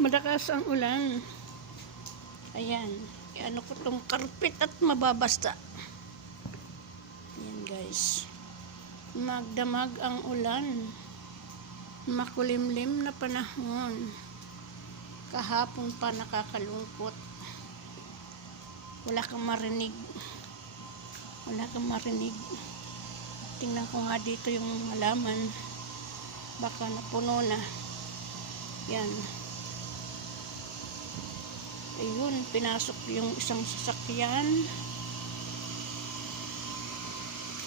Malakas ang ulan. Ayan. Ano ko tong karpet at mababasta. Ayan guys. Magdamag ang ulan. Makulimlim na panahon. Kahapon pa nakakalungkot. Wala kang marinig. Wala kang marinig. Tingnan ko nga dito yung halaman. Baka napuno na. Yan. Ayun, pinasok yung isang sasakyan.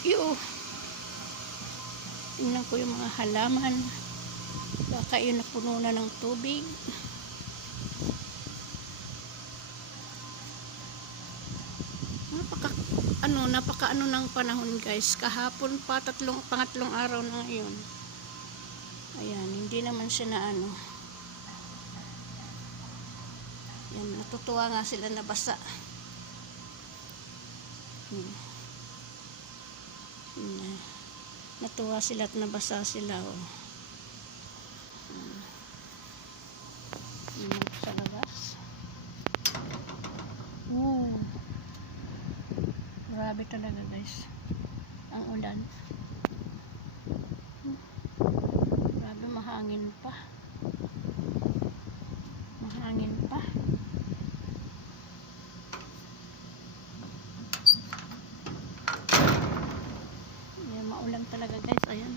Iyo. Tingnan ko yung mga halaman. Baka yun napuno na ng tubig. Napaka-ano ng panahon guys. Kahapon pa, pangatlong araw na ngayon. Ayan, hindi naman siya na ano. Yan, natutuwa nga sila na basa. Natuwa sila at nabasa sila. Oh. Sa labas. Grabe talaga guys. Ang ulan. Grabe, mahangin pa. Mahangin pa. Ayan, maulan talaga guys. Ayan.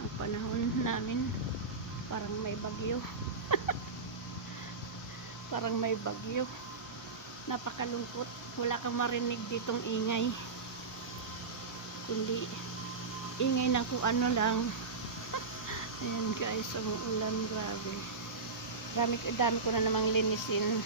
Ang panahon namin. Parang may bagyo. Parang may bagyo. Napakalungkot. Wala kang marinig ditong ingay. Kundi ingay na kung ano lang. Ayan guys, ang ulan, grabe. Dami ko na namang linisin.